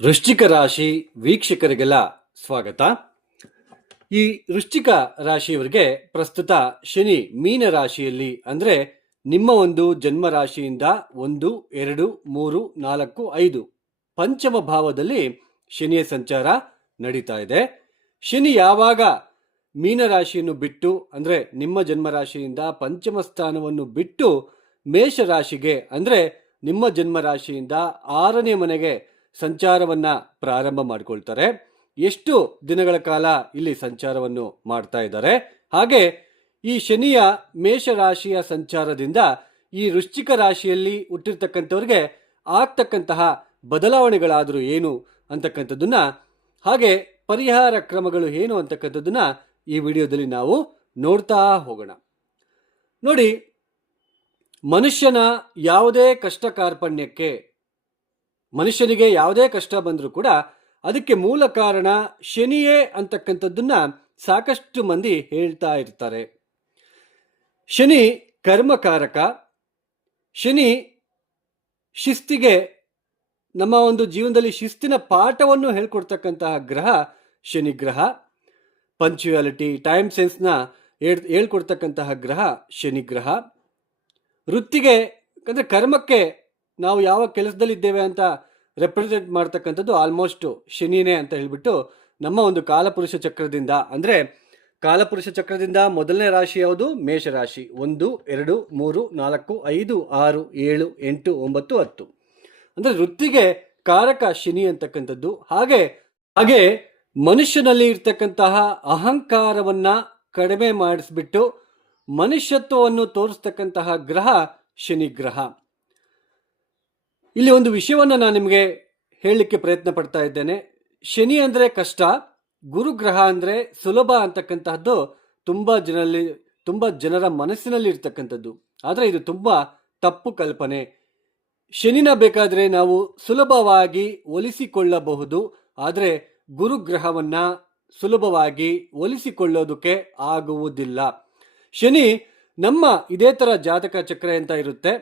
ವೃಶ್ಚಿಕ ರಾಶಿ ವೀಕ್ಷಕರಿಗೆಲ್ಲ ಸ್ವಾಗತ. ಈ ವೃಶ್ಚಿಕ ರಾಶಿಯವರಿಗೆ ಪ್ರಸ್ತುತ ಶನಿ ಮೀನ ರಾಶಿಯಲ್ಲಿ ಅಂದ್ರೆ ನಿಮ್ಮ ಒಂದು ಜನ್ಮ ರಾಶಿಯಿಂದ 1, 2, 3, 4, 5 ಪಂಚಮ ಭಾವದಲ್ಲಿ ಶನಿಯ ಸಂಚಾರ ನಡೀತಾ ಇದೆ. ಶನಿ ಯಾವಾಗ ಮೀನ ರಾಶಿಯನ್ನು ಬಿಟ್ಟು ಅಂದ್ರೆ ನಿಮ್ಮ ಜನ್ಮ ರಾಶಿಯಿಂದ ಪಂಚಮ ಸ್ಥಾನವನ್ನು ಬಿಟ್ಟು ಮೇಷ ರಾಶಿಗೆ ಅಂದ್ರೆ ನಿಮ್ಮ ಜನ್ಮ ರಾಶಿಯಿಂದ 6ನೇ ಮನೆಗೆ ಸಂಚಾರವನ್ನ ಪ್ರಾರಂಭ ಮಾಡಿಕೊಳ್ತಾರೆ. ಎಷ್ಟು ದಿನಗಳ ಕಾಲ ಇಲ್ಲಿ ಸಂಚಾರವನ್ನು ಮಾಡ್ತಾ ಇದ್ದಾರೆ, ಹಾಗೆ ಈ ಶನಿಯ ಮೇಷ ರಾಶಿಯ ಸಂಚಾರದಿಂದ ಈ ವೃಶ್ಚಿಕ ರಾಶಿಯಲ್ಲಿ ಹುಟ್ಟಿರ್ತಕ್ಕಂಥವ್ರಿಗೆ ಆಗ್ತಕ್ಕಂತಹ ಬದಲಾವಣೆಗಳಾದರೂ ಏನು ಅಂತಕ್ಕಂಥದ್ದನ್ನ, ಹಾಗೆ ಪರಿಹಾರ ಕ್ರಮಗಳು ಏನು ಅಂತಕ್ಕಂಥದ್ದನ್ನ ಈ ವಿಡಿಯೋದಲ್ಲಿ ನಾವು ನೋಡ್ತಾ ಹೋಗೋಣ. ನೋಡಿ, ಮನುಷ್ಯನ ಯಾವುದೇ ಕಷ್ಟ ಕಾರ್ಪಣ್ಯಕ್ಕೆ, ಮನುಷ್ಯನಿಗೆ ಯಾವುದೇ ಕಷ್ಟ ಬಂದರೂ ಕೂಡ ಅದಕ್ಕೆ ಮೂಲ ಕಾರಣ ಶನಿಯೇ ಅಂತಕ್ಕಂಥದ್ದನ್ನ ಸಾಕಷ್ಟು ಮಂದಿ ಹೇಳ್ತಾ ಇರ್ತಾರೆ. ಶನಿ ಕರ್ಮಕಾರಕ. ಶನಿ ಶಿಸ್ತಿಗೆ, ನಮ್ಮ ಒಂದು ಜೀವನದಲ್ಲಿ ಶಿಸ್ತಿನ ಪಾಠವನ್ನು ಹೇಳ್ಕೊಡ್ತಕ್ಕಂತಹ ಗ್ರಹ ಶನಿ ಗ್ರಹ. ಪಂಕ್ಚುಯಾಲಿಟಿ, ಟೈಮ್ ಸೆನ್ಸ್ನ ಹೇಳ್ಕೊಡ್ತಕ್ಕಂತಹ ಗ್ರಹ ಶನಿ ಗ್ರಹ. ವೃತ್ತಿಗೆ ಅಂದರೆ ಕರ್ಮಕ್ಕೆ, ನಾವು ಯಾವ ಕೆಲಸದಲ್ಲಿ ಇದ್ದೇವೆ ಅಂತ ರೆಪ್ರೆಸೆಂಟ್ ಮಾಡ್ತಕ್ಕಂಥದ್ದು ಆಲ್ಮೋಸ್ಟ್ ಶನಿನೇ ಅಂತ ಹೇಳ್ಬಿಟ್ಟು ನಮ್ಮ ಒಂದು ಕಾಲಪುರುಷ ಚಕ್ರದಿಂದ, ಅಂದರೆ ಕಾಲಪುರುಷ ಚಕ್ರದಿಂದ ಮೊದಲನೇ ರಾಶಿ ಯಾವುದು? ಮೇಷ ರಾಶಿ. 1, 2, 3, 4, 5, 6, 7, 8, 9, 10 ಅಂದರೆ ವೃತ್ತಿಗೆ ಕಾರಕ ಶನಿ ಅಂತಕ್ಕಂಥದ್ದು. ಹಾಗೆ ಮನುಷ್ಯನಲ್ಲಿ ಇರ್ತಕ್ಕಂತಹ ಅಹಂಕಾರವನ್ನ ಕಡಿಮೆ ಮಾಡಿಸ್ಬಿಟ್ಟು ಮನುಷ್ಯತ್ವವನ್ನು ತೋರಿಸ್ತಕ್ಕಂತಹ ಗ್ರಹ ಶನಿ ಗ್ರಹ. ಇಲ್ಲಿ ಒಂದು ವಿಷಯವನ್ನು ನಾನು ನಿಮಗೆ ಹೇಳಲಿಕ್ಕೆ ಪ್ರಯತ್ನ ಪಡ್ತಾ ಇದ್ದೇನೆ. ಶನಿ ಅಂದರೆ ಕಷ್ಟ, ಗುರುಗ್ರಹ ಅಂದರೆ ಸುಲಭ ಅಂತಕ್ಕಂತಹದ್ದು ತುಂಬ ಜನರ ಮನಸ್ಸಿನಲ್ಲಿ ಇರ್ತಕ್ಕಂಥದ್ದು. ಆದರೆ ಇದು ತುಂಬ ತಪ್ಪು ಕಲ್ಪನೆ. ಶನಿನ ಬೇಕಾದರೆ ನಾವು ಸುಲಭವಾಗಿ ಒಲಿಸಿಕೊಳ್ಳಬಹುದು, ಆದರೆ ಗುರುಗ್ರಹವನ್ನ ಸುಲಭವಾಗಿ ಒಲಿಸಿಕೊಳ್ಳೋದಕ್ಕೆ ಆಗುವುದಿಲ್ಲ. ಶನಿ ನಮ್ಮ ಇದೇ ಥರ ಜಾತಕ ಚಕ್ರ ಅಂತ ಇರುತ್ತೆ,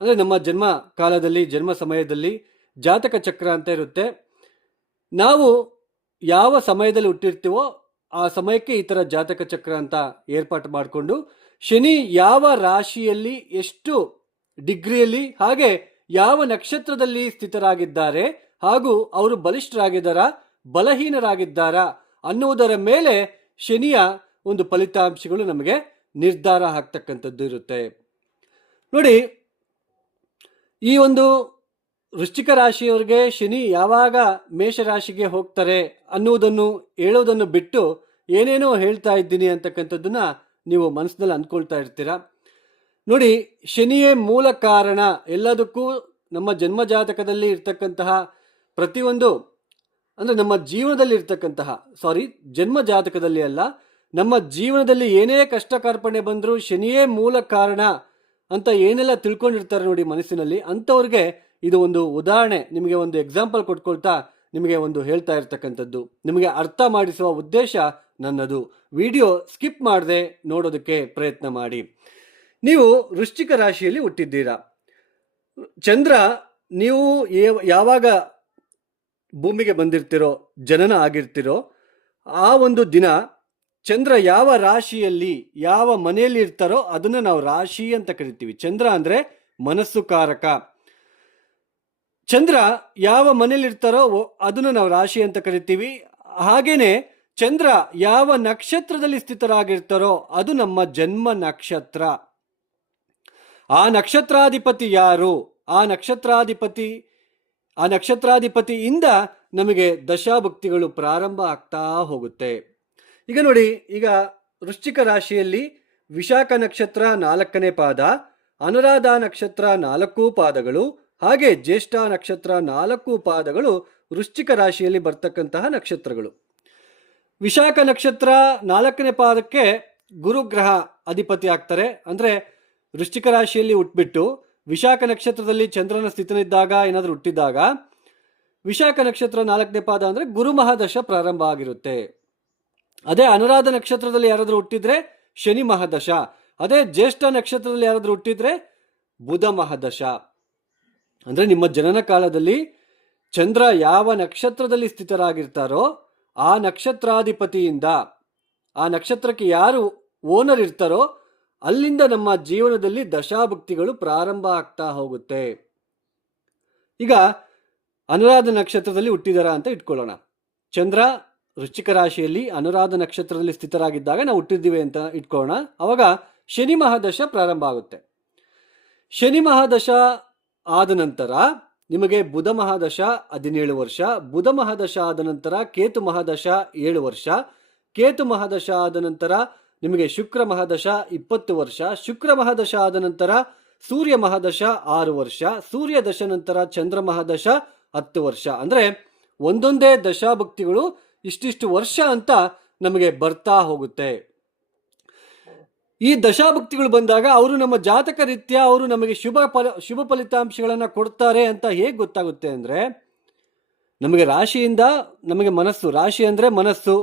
ಅಂದರೆ ನಮ್ಮ ಜನ್ಮ ಕಾಲದಲ್ಲಿ, ಜನ್ಮ ಸಮಯದಲ್ಲಿ ಜಾತಕ ಚಕ್ರ ಅಂತ ಇರುತ್ತೆ. ನಾವು ಯಾವ ಸಮಯದಲ್ಲಿ ಹುಟ್ಟಿರ್ತೀವೋ ಆ ಸಮಯಕ್ಕೆ ಈ ಥರ ಜಾತಕ ಚಕ್ರ ಅಂತ ಏರ್ಪಾಟು ಮಾಡಿಕೊಂಡು, ಶನಿ ಯಾವ ರಾಶಿಯಲ್ಲಿ, ಎಷ್ಟು ಡಿಗ್ರಿಯಲ್ಲಿ, ಹಾಗೆ ಯಾವ ನಕ್ಷತ್ರದಲ್ಲಿ ಸ್ಥಿತರಾಗಿದ್ದಾರೆ, ಹಾಗೂ ಅವರು ಬಲಿಷ್ಠರಾಗಿದ್ದಾರಾ ಬಲಹೀನರಾಗಿದ್ದಾರಾ ಅನ್ನುವುದರ ಮೇಲೆ ಶನಿಯ ಒಂದು ಫಲಿತಾಂಶಗಳು ನಮಗೆ ನಿರ್ಧಾರ ಆಗ್ತಕ್ಕಂಥದ್ದು ಇರುತ್ತೆ. ನೋಡಿ, ಈ ಒಂದು ವೃಶ್ಚಿಕ ರಾಶಿಯವರಿಗೆ ಶನಿ ಯಾವಾಗ ಮೇಷರಾಶಿಗೆ ಹೋಗ್ತಾರೆ ಅನ್ನುವುದನ್ನು ಹೇಳೋದನ್ನು ಬಿಟ್ಟು ಏನೇನೋ ಹೇಳ್ತಾ ಇದ್ದೀನಿ ಅಂತಕ್ಕಂಥದ್ದನ್ನ ನೀವು ಮನಸ್ಸಿನಲ್ಲಿ ಅಂದ್ಕೊಳ್ತಾ ಇರ್ತೀರ. ನೋಡಿ, ಶನಿಯೇ ಮೂಲ ಕಾರಣ ಎಲ್ಲದಕ್ಕೂ. ನಮ್ಮ ಜನ್ಮ ಜಾತಕದಲ್ಲಿ ಇರ್ತಕ್ಕಂತಹ ಪ್ರತಿಯೊಂದು, ಅಂದರೆ ನಮ್ಮ ಜೀವನದಲ್ಲಿ ಇರ್ತಕ್ಕಂತಹ, ಜನ್ಮ ಜಾತಕದಲ್ಲಿ ಅಲ್ಲ, ನಮ್ಮ ಜೀವನದಲ್ಲಿ ಏನೇ ಕಷ್ಟ ಕಾರ್ಪಣ್ಯ ಬಂದರೂ ಶನಿಯೇ ಮೂಲ ಕಾರಣ ಅಂತ ಏನೆಲ್ಲ ತಿಳ್ಕೊಂಡಿರ್ತಾರೆ ನೋಡಿ ಮನಸ್ಸಿನಲ್ಲಿ, ಅಂಥವ್ರಿಗೆ ಇದು ಒಂದು ಉದಾಹರಣೆ, ನಿಮಗೆ ಒಂದು ಎಕ್ಸಾಂಪಲ್ ಕೊಟ್ಕೊಳ್ತಾ ನಿಮಗೆ ಒಂದು ಹೇಳ್ತಾ ಇರ್ತಕ್ಕಂಥದ್ದು, ನಿಮಗೆ ಅರ್ಥ ಮಾಡಿಸುವ ಉದ್ದೇಶ ನನ್ನದು. ವಿಡಿಯೋ ಸ್ಕಿಪ್ ಮಾಡದೆ ನೋಡೋದಕ್ಕೆ ಪ್ರಯತ್ನ ಮಾಡಿ. ನೀವು ವೃಶ್ಚಿಕ ರಾಶಿಯಲ್ಲಿ ಹುಟ್ಟಿದ್ದೀರಾ. ಚಂದ್ರ, ನೀವು ಯಾವಾಗ ಭೂಮಿಗೆ ಬಂದಿರ್ತಿರೋ, ಜನನ ಆಗಿರ್ತಿರೋ ಆ ಒಂದು ದಿನ ಚಂದ್ರ ಯಾವ ರಾಶಿಯಲ್ಲಿ, ಯಾವ ಮನೆಯಲ್ಲಿ ಇರ್ತಾರೋ ಅದನ್ನ ನಾವು ರಾಶಿ ಅಂತ ಕರಿತೀವಿ. ಚಂದ್ರ ಅಂದ್ರೆ ಮನಸ್ಸು ಕಾರಕ. ಚಂದ್ರ ಯಾವ ಮನೆಯಲ್ಲಿ ಇರ್ತಾರೋ ಅದನ್ನ ನಾವು ರಾಶಿ ಅಂತ ಕರಿತೀವಿ. ಹಾಗೇನೆ ಚಂದ್ರ ಯಾವ ನಕ್ಷತ್ರದಲ್ಲಿ ಸ್ಥಿತರಾಗಿರ್ತಾರೋ ಅದು ನಮ್ಮ ಜನ್ಮ ನಕ್ಷತ್ರ. ಆ ನಕ್ಷತ್ರಾಧಿಪತಿ ಯಾರು, ಆ ನಕ್ಷತ್ರಾಧಿಪತಿಯಿಂದ ನಮಗೆ ದಶಾಭುಕ್ತಿಗಳು ಪ್ರಾರಂಭ ಆಗ್ತಾ ಹೋಗುತ್ತೆ. ಈಗ ನೋಡಿ, ಈಗ ವೃಶ್ಚಿಕ ರಾಶಿಯಲ್ಲಿ ವಿಶಾಖ ನಕ್ಷತ್ರ 4ನೇ ಪಾದ, ಅನುರಾಧ ನಕ್ಷತ್ರ 4 ಪಾದಗಳು, ಹಾಗೆ ಜ್ಯೇಷ್ಠ ನಕ್ಷತ್ರ 4 ಪಾದಗಳು ವೃಶ್ಚಿಕ ರಾಶಿಯಲ್ಲಿ ಬರ್ತಕ್ಕಂತಹ ನಕ್ಷತ್ರಗಳು. ವಿಶಾಖ ನಕ್ಷತ್ರ 4ನೇ ಪಾದಕ್ಕೆ ಗುರುಗ್ರಹ ಅಧಿಪತಿ ಆಗ್ತಾರೆ. ಅಂದರೆ ವೃಶ್ಚಿಕ ರಾಶಿಯಲ್ಲಿ ಹುಟ್ಬಿಟ್ಟು ವಿಶಾಖ ನಕ್ಷತ್ರದಲ್ಲಿ ಚಂದ್ರನ ಸ್ಥಿತನಿದ್ದಾಗ, ಏನಾದರೂ ಹುಟ್ಟಿದಾಗ, ವಿಶಾಖ ನಕ್ಷತ್ರ 4ನೇ ಪಾದ ಅಂದರೆ ಗುರು ಮಹಾದಶ ಪ್ರಾರಂಭ ಆಗಿರುತ್ತೆ. ಅದೇ ಅನುರಾಧ ನಕ್ಷತ್ರದಲ್ಲಿ ಯಾರಾದರೂ ಹುಟ್ಟಿದ್ರೆ ಶನಿ ಮಹಾದಶ, ಅದೇ ಜ್ಯೇಷ್ಠ ನಕ್ಷತ್ರದಲ್ಲಿ ಯಾರಾದರೂ ಹುಟ್ಟಿದ್ರೆ ಬುಧ ಮಹಾದಶ. ಅಂದರೆ ನಿಮ್ಮ ಜನನ ಕಾಲದಲ್ಲಿ ಚಂದ್ರ ಯಾವ ನಕ್ಷತ್ರದಲ್ಲಿ ಸ್ಥಿತರಾಗಿರ್ತಾರೋ ಆ ನಕ್ಷತ್ರಾಧಿಪತಿಯಿಂದ, ಆ ನಕ್ಷತ್ರಕ್ಕೆ ಯಾರು ಓನರ್ ಇರ್ತಾರೋ ಅಲ್ಲಿಂದ ನಮ್ಮ ಜೀವನದಲ್ಲಿ ದಶಾಭುಕ್ತಿಗಳು ಪ್ರಾರಂಭ ಆಗ್ತಾ ಹೋಗುತ್ತೆ. ಈಗ ಅನುರಾಧ ನಕ್ಷತ್ರದಲ್ಲಿ ಹುಟ್ಟಿದಾರ ಅಂತ ಇಟ್ಕೊಳ್ಳೋಣ. ಚಂದ್ರ ವೃಶ್ಚಿಕ ರಾಶಿಯಲ್ಲಿ ಅನುರಾಧ ನಕ್ಷತ್ರದಲ್ಲಿ ಸ್ಥಿತರಾಗಿದ್ದಾಗ ನಾವು ಹುಟ್ಟಿದ್ದೀವಿ ಅಂತ ಇಟ್ಕೊಳ್ಳೋಣ. ಅವಾಗ ಶನಿ ಮಹಾದಶ ಪ್ರಾರಂಭ ಆಗುತ್ತೆ. ಶನಿ ಮಹಾದಶ ಆದ ನಂತರ ನಿಮಗೆ ಬುಧ ಮಹಾದಶ 17 ವರ್ಷ, ಬುಧ ಮಹಾದಶ ಆದ ನಂತರ ಕೇತು ಮಹಾದಶ 7 ವರ್ಷ, ಕೇತು ಮಹಾದಶ ಆದ ನಂತರ ನಿಮಗೆ ಶುಕ್ರ ಮಹಾದಶ 20 ವರ್ಷ, ಶುಕ್ರ ಮಹಾದಶ ಆದ ನಂತರ ಸೂರ್ಯ ಮಹಾದಶ 6 ವರ್ಷ, ಸೂರ್ಯ ದಶ ನಂತರ ಚಂದ್ರ ಮಹಾದಶ 10 ವರ್ಷ. ಅಂದ್ರೆ ಒಂದೊಂದೇ ದಶಾಭುಕ್ತಿಗಳು ಇಷ್ಟಿಷ್ಟು ವರ್ಷ ಅಂತ ನಮಗೆ ಬರ್ತಾ ಹೋಗುತ್ತೆ. ಈ ದಶಾಭುಕ್ತಿಗಳು ಬಂದಾಗ ಅವರು ನಮ್ಮ ಜಾತಕ ರೀತ್ಯ ಅವರು ನಮಗೆ ಶುಭ ಫಲಿತಾಂಶಗಳನ್ನು ಕೊಡ್ತಾರೆ ಅಂತ ಹೇಗೆ ಗೊತ್ತಾಗುತ್ತೆ ಅಂದರೆ, ನಮಗೆ ರಾಶಿಯಿಂದ ನಮಗೆ ಮನಸ್ಸು, ರಾಶಿ ಅಂದರೆ ಮನಸ್ಸು,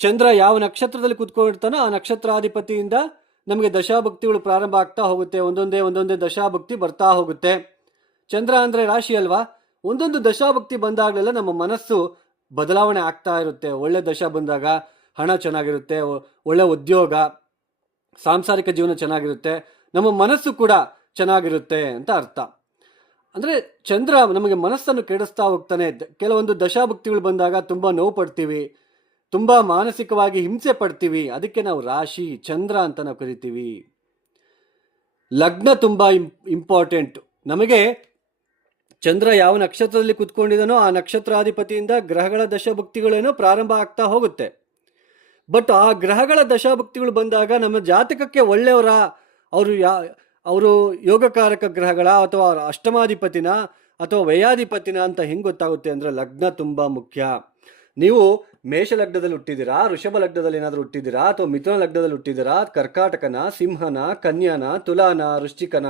ಚಂದ್ರ ಯಾವ ನಕ್ಷತ್ರದಲ್ಲಿ ಕುತ್ಕೊಂಡಿರ್ತಾನೋ ಆ ನಕ್ಷತ್ರಾಧಿಪತಿಯಿಂದ ನಮಗೆ ದಶಾಭುಕ್ತಿಗಳು ಪ್ರಾರಂಭ ಆಗ್ತಾ ಹೋಗುತ್ತೆ. ಒಂದೊಂದೇ ದಶಾಭುಕ್ತಿ ಬರ್ತಾ ಹೋಗುತ್ತೆ. ಚಂದ್ರ ಅಂದರೆ ರಾಶಿ ಅಲ್ವಾ, ಒಂದೊಂದು ದಶಾಭುಕ್ತಿ ಬಂದಾಗಲೆಲ್ಲ ನಮ್ಮ ಮನಸ್ಸು ಬದಲಾವಣೆ ಆಗ್ತಾ ಇರುತ್ತೆ. ಒಳ್ಳೆ ದಶಾ ಬಂದಾಗ ಹಣ ಚೆನ್ನಾಗಿರುತ್ತೆ, ಒಳ್ಳೆ ಉದ್ಯೋಗ, ಸಾಂಸಾರಿಕ ಜೀವನ ಚೆನ್ನಾಗಿರುತ್ತೆ, ನಮ್ಮ ಮನಸ್ಸು ಕೂಡ ಚೆನ್ನಾಗಿರುತ್ತೆ ಅಂತ ಅರ್ಥ. ಅಂದರೆ ಚಂದ್ರ ನಮಗೆ ಮನಸ್ಸನ್ನು ಕೆಡಿಸ್ತಾ ಹೋಗ್ತಾನೆ. ಕೆಲವೊಂದು ದಶಾಭುಕ್ತಿಗಳು ಬಂದಾಗ ತುಂಬ ನೋವು ಪಡ್ತೀವಿ, ತುಂಬ ಮಾನಸಿಕವಾಗಿ ಹಿಂಸೆ ಪಡ್ತೀವಿ. ಅದಕ್ಕೆ ನಾವು ರಾಶಿ ಚಂದ್ರ ಅಂತ ನಾವು ಕರಿತೀವಿ. ಲಗ್ನ ತುಂಬ ಇಂಪಾರ್ಟೆಂಟ್. ನಮಗೆ ಚಂದ್ರ ಯಾವ ನಕ್ಷತ್ರದಲ್ಲಿ ಕುತ್ಕೊಂಡಿದ್ದಾನೋ ಆ ನಕ್ಷತ್ರಾಧಿಪತಿಯಿಂದ ಗ್ರಹಗಳ ದಶಾಭುಕ್ತಿಗಳೇನೋ ಪ್ರಾರಂಭ ಆಗ್ತಾ ಹೋಗುತ್ತೆ. ಬಟ್ ಆ ಗ್ರಹಗಳ ದಶಾಭುಕ್ತಿಗಳು ಬಂದಾಗ ನಮ್ಮ ಜಾತಕಕ್ಕೆ ಒಳ್ಳೆಯವರ, ಅವರು ಯೋಗಕಾರಕ ಗ್ರಹಗಳ ಅಥವಾ ಅಷ್ಟಮಾಧಿಪತಿನ ಅಥವಾ ವ್ಯಯಾಧಿಪತಿನ ಅಂತ ಹೆಂಗೆ ಗೊತ್ತಾಗುತ್ತೆ ಅಂದರೆ ಲಗ್ನ ತುಂಬ ಮುಖ್ಯ. ನೀವು ಮೇಷ ಲಗ್ನದಲ್ಲಿ ಹುಟ್ಟಿದ್ದೀರಾ, ವೃಷಭ ಲಗ್ನದಲ್ಲಿ ಏನಾದರೂ ಹುಟ್ಟಿದ್ದೀರಾ, ಅಥವಾ ಮಿಥುನ ಲಗ್ನದಲ್ಲಿ ಹುಟ್ಟಿದ್ದೀರಾ, ಕರ್ಕಾಟಕನ, ಸಿಂಹನ, ಕನ್ಯಾನ, ತುಲಾನ, ವೃಶ್ಚಿಕನ,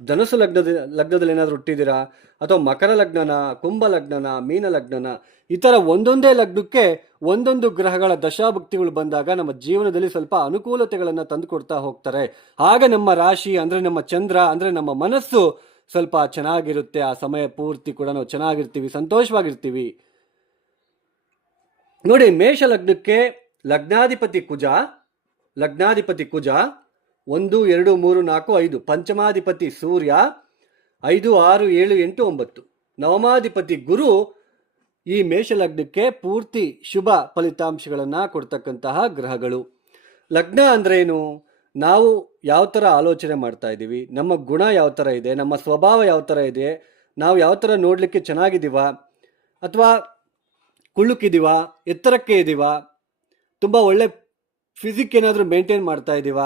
ಧನುಸು ಲಗ್ನದಲ್ಲಿ ಏನಾದರೂ ಹುಟ್ಟಿದ್ದೀರಾ, ಅಥವಾ ಮಕರ ಲಗ್ನನ, ಕುಂಭ ಲಗ್ನನ, ಮೀನ ಲಗ್ನನ, ಈ ಥರ ಒಂದೊಂದೇ ಲಗ್ನಕ್ಕೆ ಒಂದೊಂದು ಗ್ರಹಗಳ ದಶಾಭುಕ್ತಿಗಳು ಬಂದಾಗ ನಮ್ಮ ಜೀವನದಲ್ಲಿ ಸ್ವಲ್ಪ ಅನುಕೂಲತೆಗಳನ್ನು ತಂದುಕೊಡ್ತಾ ಹೋಗ್ತಾರೆ. ಆಗ ನಮ್ಮ ರಾಶಿ ಅಂದರೆ ನಮ್ಮ ಚಂದ್ರ ಅಂದರೆ ನಮ್ಮ ಮನಸ್ಸು ಸ್ವಲ್ಪ ಚೆನ್ನಾಗಿರುತ್ತೆ. ಆ ಸಮಯ ಪೂರ್ತಿ ಕೂಡ ನಾವು ಚೆನ್ನಾಗಿರ್ತೀವಿ, ಸಂತೋಷವಾಗಿರ್ತೀವಿ. ನೋಡಿ, ಮೇಷ ಲಗ್ನಕ್ಕೆ ಲಗ್ನಾಧಿಪತಿ ಕುಜ 1, 2, 3, 4, 5, ಪಂಚಮಾಧಿಪತಿ ಸೂರ್ಯ 5, 6, 7, 8, 9, ನವಮಾಧಿಪತಿ ಗುರು ಈ ಮೇಷ ಲಗ್ನಕ್ಕೆ ಪೂರ್ತಿ ಶುಭ ಫಲಿತಾಂಶಗಳನ್ನು ಕೊಡ್ತಕ್ಕಂತಹ ಗ್ರಹಗಳು. ಲಗ್ನ ಅಂದ್ರೇನು? ನಾವು ಯಾವ ಥರ ಆಲೋಚನೆ ಮಾಡ್ತಾ ಇದ್ದೀವಿ, ನಮ್ಮ ಗುಣ ಯಾವ ಥರ ಇದೆ, ನಮ್ಮ ಸ್ವಭಾವ ಯಾವ ಥರ ಇದೆ, ನಾವು ಯಾವ ಥರ ನೋಡಲಿಕ್ಕೆ ಚೆನ್ನಾಗಿದ್ದೀವ ಅಥವಾ ಕುಳ್ಳುಕಿದ್ದೀವ, ಎತ್ತರಕ್ಕೆ ಇದ್ದೀವ, ತುಂಬ ಒಳ್ಳೆ ಫಿಸಿಕ್ ಏನಾದರೂ ಮೇಂಟೈನ್ ಮಾಡ್ತಾ ಇದ್ದೀವ,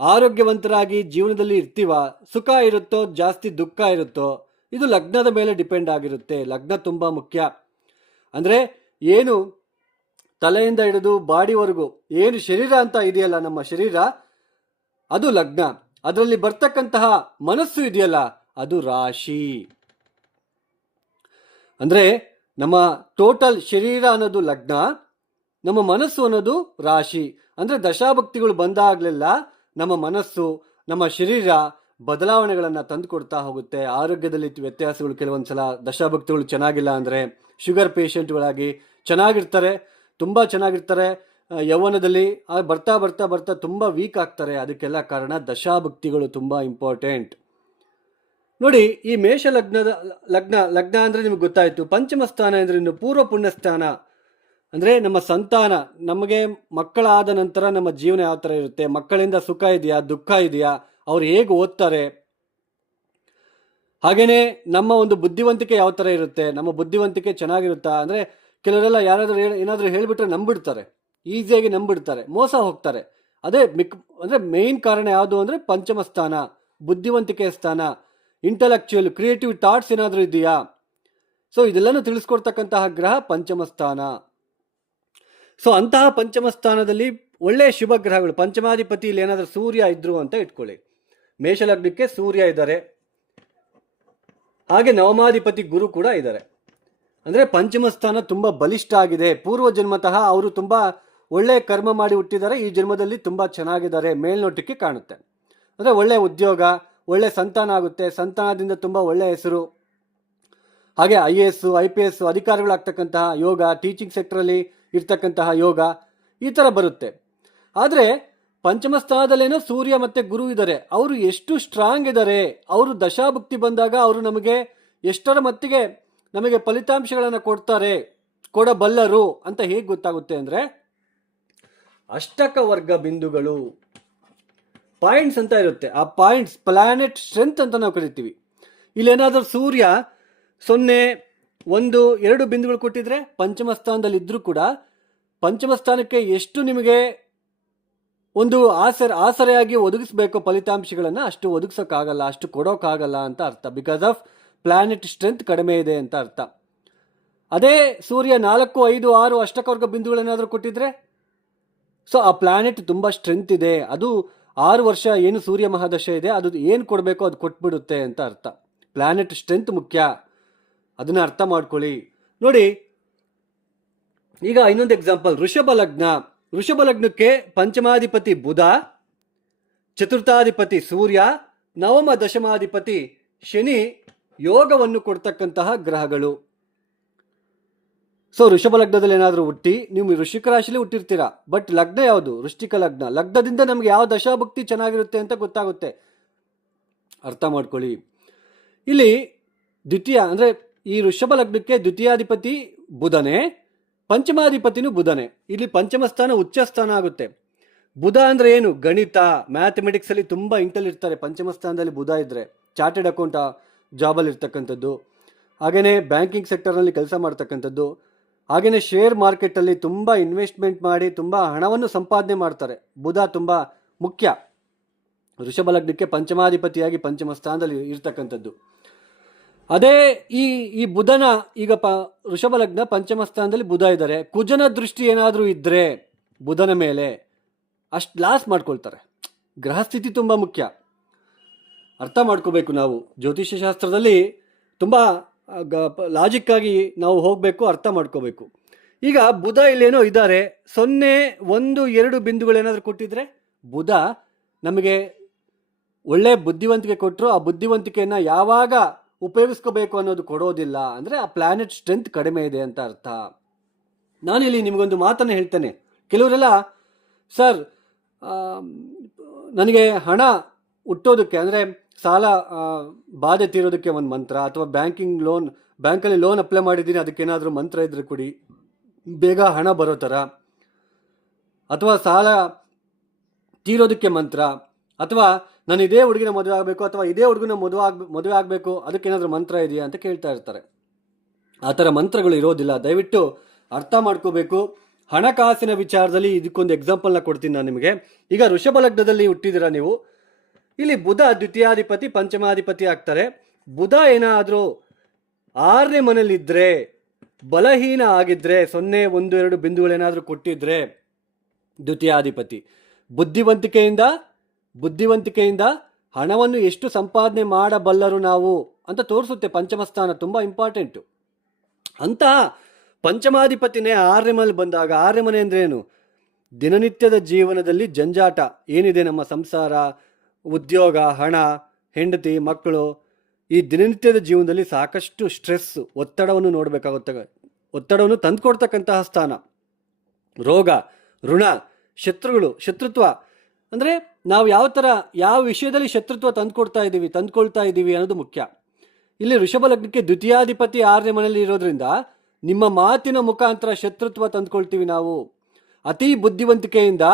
ಆರೋಗ್ಯವಂತರಾಗಿ ಜೀವನದಲ್ಲಿ ಇರ್ತೀವ, ಸುಖ ಇರುತ್ತೋ ಜಾಸ್ತಿ ದುಃಖ ಇರುತ್ತೋ, ಇದು ಲಗ್ನದ ಮೇಲೆ ಡಿಪೆಂಡ್ ಆಗಿರುತ್ತೆ. ಲಗ್ನ ತುಂಬ ಮುಖ್ಯ. ಅಂದರೆ ಏನು ತಲೆಯಿಂದ ಹಿಡಿದು ಬಾಡಿವರೆಗೂ ಏನು ಶರೀರ ಅಂತ ಇದೆಯಲ್ಲ, ನಮ್ಮ ಶರೀರ ಅದು ಲಗ್ನ. ಅದರಲ್ಲಿ ಬರ್ತಕ್ಕಂತಹ ಮನಸ್ಸು ಇದೆಯಲ್ಲ ಅದು ರಾಶಿ. ಅಂದರೆ ನಮ್ಮ ಟೋಟಲ್ ಶರೀರ ಅನ್ನೋದು ಲಗ್ನ, ನಮ್ಮ ಮನಸ್ಸು ಅನ್ನೋದು ರಾಶಿ. ಅಂದರೆ ದಶಾಭಕ್ತಿಗಳು ಬಂದಾಗಲೆಲ್ಲ ನಮ್ಮ ಮನಸ್ಸು, ನಮ್ಮ ಶರೀರ ಬದಲಾವಣೆಗಳನ್ನು ತಂದು ಕೊಡ್ತಾ ಹೋಗುತ್ತೆ. ಆರೋಗ್ಯದಲ್ಲಿ ವ್ಯತ್ಯಾಸಗಳು, ಕೆಲವೊಂದು ಸಲ ದಶಾಭಕ್ತಿಗಳು ಚೆನ್ನಾಗಿಲ್ಲ ಅಂದರೆ ಶುಗರ್ ಪೇಷಂಟ್ಗಳಾಗಿ ಚೆನ್ನಾಗಿರ್ತಾರೆ, ತುಂಬ ಚೆನ್ನಾಗಿರ್ತಾರೆ, ಯೌವನದಲ್ಲಿ ಬರ್ತಾ ಬರ್ತಾ ಬರ್ತಾ ತುಂಬ ವೀಕ್ ಆಗ್ತಾರೆ. ಅದಕ್ಕೆಲ್ಲ ಕಾರಣ ದಶಾಭಕ್ತಿಗಳು ತುಂಬ ಇಂಪಾರ್ಟೆಂಟ್. ನೋಡಿ, ಈ ಮೇಷ ಲಗ್ನ ಅಂದರೆ ನಿಮ್ಗೆ ಗೊತ್ತಾಯಿತು. ಪಂಚಮ ಸ್ಥಾನ ಅಂದರೆ ಇನ್ನು ಪೂರ್ವ ಪುಣ್ಯ ಸ್ಥಾನ, ಅಂದರೆ ನಮ್ಮ ಸಂತಾನ, ನಮಗೆ ಮಕ್ಕಳಾದ ನಂತರ ನಮ್ಮ ಜೀವನ ಯಾವ ಥರ ಇರುತ್ತೆ, ಮಕ್ಕಳಿಂದ ಸುಖ ಇದೆಯಾ ದುಃಖ ಇದೆಯಾ, ಅವ್ರು ಹೇಗೆ ಓದ್ತಾರೆ, ಹಾಗೆಯೇ ನಮ್ಮ ಒಂದು ಬುದ್ಧಿವಂತಿಕೆ ಯಾವ ಥರ ಇರುತ್ತೆ, ನಮ್ಮ ಬುದ್ಧಿವಂತಿಕೆ ಚೆನ್ನಾಗಿರುತ್ತಾ. ಅಂದರೆ ಕೆಲವರೆಲ್ಲ ಯಾರಾದರೂ ಏನಾದರೂ ಹೇಳಿಬಿಟ್ರೆ ನಂಬಿಡ್ತಾರೆ, ಈಸಿಯಾಗಿ ನಂಬಿಡ್ತಾರೆ, ಮೋಸ ಹೋಗ್ತಾರೆ. ಅದೇ ಅಂದರೆ ಮೇಯ್ನ್ ಕಾರಣ ಯಾವುದು ಅಂದರೆ ಪಂಚಮ ಸ್ಥಾನ, ಬುದ್ಧಿವಂತಿಕೆ ಸ್ಥಾನ, ಇಂಟೆಲೆಕ್ಚುಯಲ್ ಕ್ರಿಯೇಟಿವ್ ಥಾಟ್ಸ್ ಏನಾದರೂ ಇದೆಯಾ. ಸೊ ಇದೆಲ್ಲನೂ ತಿಳಿಸ್ಕೊಡ್ತಕ್ಕಂತಹ ಗ್ರಹ ಪಂಚಮ ಸ್ಥಾನ. ಸೊ ಅಂತಹ ಪಂಚಮ ಸ್ಥಾನದಲ್ಲಿ ಒಳ್ಳೆಯ ಶುಭ ಗ್ರಹಗಳು, ಪಂಚಮಾಧಿಪತಿ ಇಲ್ಲಿ ಏನಾದರೂ ಸೂರ್ಯ ಇದ್ರು ಅಂತ ಇಟ್ಕೊಳ್ಳಿ. ಮೇಷಲಗ್ನಕ್ಕೆ ಸೂರ್ಯ ಇದ್ದಾರೆ, ಹಾಗೆ ನವಮಾಧಿಪತಿ ಗುರು ಕೂಡ ಇದ್ದಾರೆ. ಅಂದರೆ ಪಂಚಮ ಸ್ಥಾನ ತುಂಬ ಬಲಿಷ್ಠ ಆಗಿದೆ. ಪೂರ್ವ ಜನ್ಮತಃ ಅವರು ತುಂಬ ಒಳ್ಳೆಯ ಕರ್ಮ ಮಾಡಿ ಹುಟ್ಟಿದ್ದಾರೆ, ಈ ಜನ್ಮದಲ್ಲಿ ತುಂಬ ಚೆನ್ನಾಗಿದ್ದಾರೆ ಮೇಲ್ನೋಟಕ್ಕೆ ಕಾಣುತ್ತೆ. ಅಂದರೆ ಒಳ್ಳೆಯ ಉದ್ಯೋಗ, ಒಳ್ಳೆಯ ಸಂತಾನ ಆಗುತ್ತೆ, ಸಂತಾನದಿಂದ ತುಂಬ ಒಳ್ಳೆಯ ಹೆಸರು, ಹಾಗೆ IAS IPS ಅಧಿಕಾರಿಗಳಾಗ್ತಕ್ಕಂತಹ ಯೋಗ, ಟೀಚಿಂಗ್ ಸೆಕ್ಟರಲ್ಲಿ ಇರ್ತಕ್ಕಂತಹ ಯೋಗ, ಈ ಥರ ಬರುತ್ತೆ. ಆದರೆ ಪಂಚಮ ಸ್ಥಾನದಲ್ಲೇನೋ ಸೂರ್ಯ ಮತ್ತು ಗುರು ಇದ್ದಾರೆ. ಅವರು ಎಷ್ಟು ಸ್ಟ್ರಾಂಗ್ ಇದ್ದಾರೆ, ಅವರು ದಶಾಭುಕ್ತಿ ಬಂದಾಗ ಅವರು ನಮಗೆ ಎಷ್ಟರ ಮಟ್ಟಿಗೆ ನಮಗೆ ಫಲಿತಾಂಶಗಳನ್ನು ಕೊಡಬಲ್ಲರು ಅಂತ ಹೇಗೆ ಗೊತ್ತಾಗುತ್ತೆ ಅಂದರೆ, ಅಷ್ಟಕ ವರ್ಗ ಬಿಂದುಗಳು ಪಾಯಿಂಟ್ಸ್ ಅಂತ ಇರುತ್ತೆ. ಆ ಪಾಯಿಂಟ್ಸ್ ಪ್ಲಾನೆಟ್ ಸ್ಟ್ರೆಂತ್ ಅಂತ ನಾವು ಕರಿತೀವಿ. ಇಲ್ಲೇನಾದರೂ ಸೂರ್ಯ 0, 1, 2 ಬಿಂದುಗಳು ಕೊಟ್ಟಿದ್ರೆ ಪಂಚಮ ಸ್ಥಾನದಲ್ಲಿ ಇದ್ರೂ ಕೂಡ ಪಂಚಮ ಸ್ಥಾನಕ್ಕೆ ಎಷ್ಟು ನಿಮಗೆ ಒಂದು ಆಸರೆಯಾಗಿ ಒದಗಿಸ್ಬೇಕು ಫಲಿತಾಂಶಗಳನ್ನು, ಅಷ್ಟು ಒದಗಿಸೋಕ್ಕಾಗಲ್ಲ, ಅಷ್ಟು ಕೊಡೋಕ್ಕಾಗಲ್ಲ ಅಂತ ಅರ್ಥ. ಬಿಕಾಸ್ ಆಫ್ ಪ್ಲಾನೆಟ್ ಸ್ಟ್ರೆಂತ್ ಕಡಿಮೆ ಇದೆ ಅಂತ ಅರ್ಥ. ಅದೇ ಸೂರ್ಯ 4, 5, 6 ಅಷ್ಟಕವರ್ಗ ಬಿಂದುಗಳೇನಾದರೂ ಕೊಟ್ಟಿದ್ರೆ, ಸೊ ಆ ಪ್ಲಾನೆಟ್ ತುಂಬ ಸ್ಟ್ರೆಂತ್ ಇದೆ, ಅದು 6 ವರ್ಷ ಏನು ಸೂರ್ಯ ಮಹಾದಶೆ ಇದೆ ಅದು ಏನು ಕೊಡಬೇಕೋ ಅದು ಕೊಟ್ಬಿಡುತ್ತೆ ಅಂತ ಅರ್ಥ. ಪ್ಲಾನೆಟ್ ಸ್ಟ್ರೆಂತ್ ಮುಖ್ಯ, ಅದನ್ನು ಅರ್ಥ ಮಾಡ್ಕೊಳ್ಳಿ. ನೋಡಿ, ಈಗ ಇನ್ನೊಂದು ಎಕ್ಸಾಂಪಲ್, ವೃಷಭ ಲಗ್ನಕ್ಕೆ ಪಂಚಮಾಧಿಪತಿ ಬುಧ, ಚತುರ್ಥಾಧಿಪತಿ ಸೂರ್ಯ, ನವಮ ದಶಮಾಧಿಪತಿ ಶನಿ ಯೋಗವನ್ನು ಕೊಡ್ತಕ್ಕಂತಹ ಗ್ರಹಗಳು. ಸೊ ವೃಷಭ ಲಗ್ನದಲ್ಲಿ ಏನಾದರೂ ಹುಟ್ಟಿ ನೀವು ವೃಶ್ಚಿಕ ರಾಶಿಯಲ್ಲಿ ಹುಟ್ಟಿರ್ತೀರಾ, ಬಟ್ ಲಗ್ನ ಯಾವುದು? ವೃಶ್ಚಿಕ ಲಗ್ನ. ಲಗ್ನದಿಂದ ನಮ್ಗೆ ಯಾವ ದಶಾಭುಕ್ತಿ ಚೆನ್ನಾಗಿರುತ್ತೆ ಅಂತ ಗೊತ್ತಾಗುತ್ತೆ, ಅರ್ಥ ಮಾಡ್ಕೊಳ್ಳಿ. ಇಲ್ಲಿ ದ್ವಿತೀಯ ಅಂದರೆ ಈ ವೃಷಭ ಲಗ್ನಕ್ಕೆ ದ್ವಿತೀಯಾಧಿಪತಿ ಬುಧನೇ, ಪಂಚಮಾಧಿಪತಿನೂ ಬುಧನೇ. ಇಲ್ಲಿ ಪಂಚಮ ಸ್ಥಾನ ಉಚ್ಚ ಸ್ಥಾನ ಆಗುತ್ತೆ. ಬುಧ ಅಂದರೆ ಏನು? ಗಣಿತ, ಮ್ಯಾಥಮೆಟಿಕ್ಸಲ್ಲಿ ತುಂಬ ಇಂಟೆಲ್ ಇರ್ತಾರೆ ಪಂಚಮ ಸ್ಥಾನದಲ್ಲಿ ಬುಧ ಇದ್ದರೆ. ಚಾರ್ಟೆಡ್ ಅಕೌಂಟ್ ಜಾಬಲ್ಲಿ ಇರ್ತಕ್ಕಂಥದ್ದು, ಹಾಗೆಯೇ ಬ್ಯಾಂಕಿಂಗ್ ಸೆಕ್ಟರ್ನಲ್ಲಿ ಕೆಲಸ ಮಾಡ್ತಕ್ಕಂಥದ್ದು, ಹಾಗೆಯೇ ಶೇರ್ ಮಾರ್ಕೆಟಲ್ಲಿ ತುಂಬ ಇನ್ವೆಸ್ಟ್ಮೆಂಟ್ ಮಾಡಿ ತುಂಬ ಹಣವನ್ನು ಸಂಪಾದನೆ ಮಾಡ್ತಾರೆ. ಬುಧ ತುಂಬ ಮುಖ್ಯ. ವೃಷಭ ಲಗ್ನಕ್ಕೆ ಪಂಚಮಾಧಿಪತಿಯಾಗಿ ಪಂಚಮ ಸ್ಥಾನದಲ್ಲಿ ಇರ್ತಕ್ಕಂಥದ್ದು. ಅದೇ ಈ ಬುಧನ ಈಗ ವೃಷಭ ಲಗ್ನ ಪಂಚಮ ಸ್ಥಾನದಲ್ಲಿ ಬುಧ ಇದ್ದಾರೆ. ಕುಜನ ದೃಷ್ಟಿ ಏನಾದರೂ ಇದ್ದರೆ ಬುಧನ ಮೇಲೆ ಅಷ್ಟು ಲಾಸ್ ಮಾಡ್ಕೊಳ್ತಾರೆ. ಗ್ರಹ ಸ್ಥಿತಿ ತುಂಬ ಮುಖ್ಯ, ಅರ್ಥ ಮಾಡ್ಕೋಬೇಕು. ನಾವು ಜ್ಯೋತಿಷ್ಯ ಶಾಸ್ತ್ರದಲ್ಲಿ ತುಂಬ ಲಾಜಿಕ್ ಆಗಿ ನಾವು ಹೋಗಬೇಕು, ಅರ್ಥ ಮಾಡ್ಕೋಬೇಕು. ಈಗ ಬುಧ ಇಲ್ಲೇನೋ ಇದ್ದಾರೆ, 0, 1, 2 ಬಿಂದುಗಳೇನಾದರೂ ಕೊಟ್ಟಿದ್ರೆ ಬುಧ ನಮಗೆ ಒಳ್ಳೆ ಬುದ್ಧಿವಂತಿಕೆ ಕೊಟ್ಟರು, ಆ ಬುದ್ಧಿವಂತಿಕೆಯನ್ನು ಯಾವಾಗ ಉಪಯೋಗಿಸ್ಕೋಬೇಕು ಅನ್ನೋದು ಕೊಡೋದಿಲ್ಲ. ಅಂದರೆ ಆ ಪ್ಲಾನೆಟ್ ಸ್ಟ್ರೆಂತ್ ಕಡಿಮೆ ಇದೆ ಅಂತ ಅರ್ಥ. ನಾನಿಲ್ಲಿ ನಿಮಗೊಂದು ಮಾತನ್ನು ಹೇಳ್ತೇನೆ. ಕೆಲವರೆಲ್ಲ, ಸರ್ ನನಗೆ ಹಣ ಹುಟ್ಟೋದಕ್ಕೆ ಅಂದರೆ ಸಾಲ ಬಾಧೆ ತೀರೋದಕ್ಕೆ ಒಂದು ಮಂತ್ರ, ಅಥವಾ ಬ್ಯಾಂಕಲ್ಲಿ ಲೋನ್ ಅಪ್ಲೈ ಮಾಡಿದ್ದೀನಿ ಅದಕ್ಕೇನಾದರೂ ಮಂತ್ರ ಇದ್ರೆ ಕೊಡಿ, ಬೇಗ ಹಣ ಬರೋ ಥರ, ಅಥವಾ ಸಾಲ ತೀರೋದಕ್ಕೆ ಮಂತ್ರ, ಅಥವಾ ನಾನು ಇದೇ ಹುಡುಗಿನ ಮದುವೆ ಆಗಬೇಕು, ಅಥವಾ ಇದೇ ಹುಡುಗನ ಮದುವೆ ಆಗಬೇಕು, ಅದಕ್ಕೇನಾದರೂ ಮಂತ್ರ ಇದೆಯಾ ಅಂತ ಕೇಳ್ತಾ ಇರ್ತಾರೆ. ಆ ಥರ ಮಂತ್ರಗಳು ಇರೋದಿಲ್ಲ, ದಯವಿಟ್ಟು ಅರ್ಥ ಮಾಡ್ಕೋಬೇಕು. ಹಣಕಾಸಿನ ವಿಚಾರದಲ್ಲಿ ಇದಕ್ಕೊಂದು ಎಕ್ಸಾಂಪಲ್ನ ಕೊಡ್ತೀನಿ ನಾನು ನಿಮಗೆ. ಈಗ ವೃಷಭ ಲಗ್ನದಲ್ಲಿ ಹುಟ್ಟಿದ್ದೀರಾ ನೀವು, ಇಲ್ಲಿ ಬುಧ ದ್ವಿತೀಯಾಧಿಪತಿ ಪಂಚಮಾಧಿಪತಿ ಆಗ್ತಾರೆ. ಬುಧ ಏನಾದರೂ 6ನೇ ಮನೇಲಿದ್ದರೆ, ಬಲಹೀನ ಆಗಿದ್ದರೆ, 0, 1, 2 ಬಿಂದುಗಳೇನಾದರೂ ಕೊಟ್ಟಿದ್ರೆ ದ್ವಿತೀಯಾಧಿಪತಿ ಬುದ್ಧಿವಂತಿಕೆಯಿಂದ ಹಣವನ್ನು ಎಷ್ಟು ಸಂಪಾದನೆ ಮಾಡಬಲ್ಲರು ನಾವು ಅಂತ ತೋರಿಸುತ್ತೆ. ಪಂಚಮ ಸ್ಥಾನ ತುಂಬ ಇಂಪಾರ್ಟೆಂಟು. ಅಂತಹ ಪಂಚಮಾಧಿಪತಿನೇ 6ನೇ ಮನೇಲಿ ಬಂದಾಗ, 6ನೇ ಮನೆ ಅಂದರೆ ಏನು? ದಿನನಿತ್ಯದ ಜೀವನದಲ್ಲಿ ಜಂಜಾಟ ಏನಿದೆ, ನಮ್ಮ ಸಂಸಾರ, ಉದ್ಯೋಗ, ಹಣ, ಹೆಂಡತಿ, ಮಕ್ಕಳು, ಈ ದಿನನಿತ್ಯದ ಜೀವನದಲ್ಲಿ ಸಾಕಷ್ಟು ಸ್ಟ್ರೆಸ್, ಒತ್ತಡವನ್ನು ನೋಡಬೇಕಾಗುತ್ತೆ. ಒತ್ತಡವನ್ನು ತಂದುಕೊಡ್ತಕ್ಕಂತಹ ಸ್ಥಾನ. ರೋಗ, ಋಣ, ಶತ್ರುತ್ವ ಅಂದರೆ ನಾವು ಯಾವ ವಿಷಯದಲ್ಲಿ ಶತ್ರುತ್ವ ತಂದುಕೊಳ್ತಾ ಇದ್ದೀವಿ ಅನ್ನೋದು ಮುಖ್ಯ. ಇಲ್ಲಿ ವೃಷಭ ಲಗ್ನಕ್ಕೆ ದ್ವಿತೀಯಾಧಿಪತಿ 6ನೇ ಮನೆಯಲ್ಲಿ ಇರೋದ್ರಿಂದ ನಿಮ್ಮ ಮಾತಿನ ಮುಖಾಂತರ ಶತ್ರುತ್ವ ತಂದುಕೊಳ್ತೀವಿ ನಾವು. ಅತಿ ಬುದ್ಧಿವಂತಿಕೆಯಿಂದ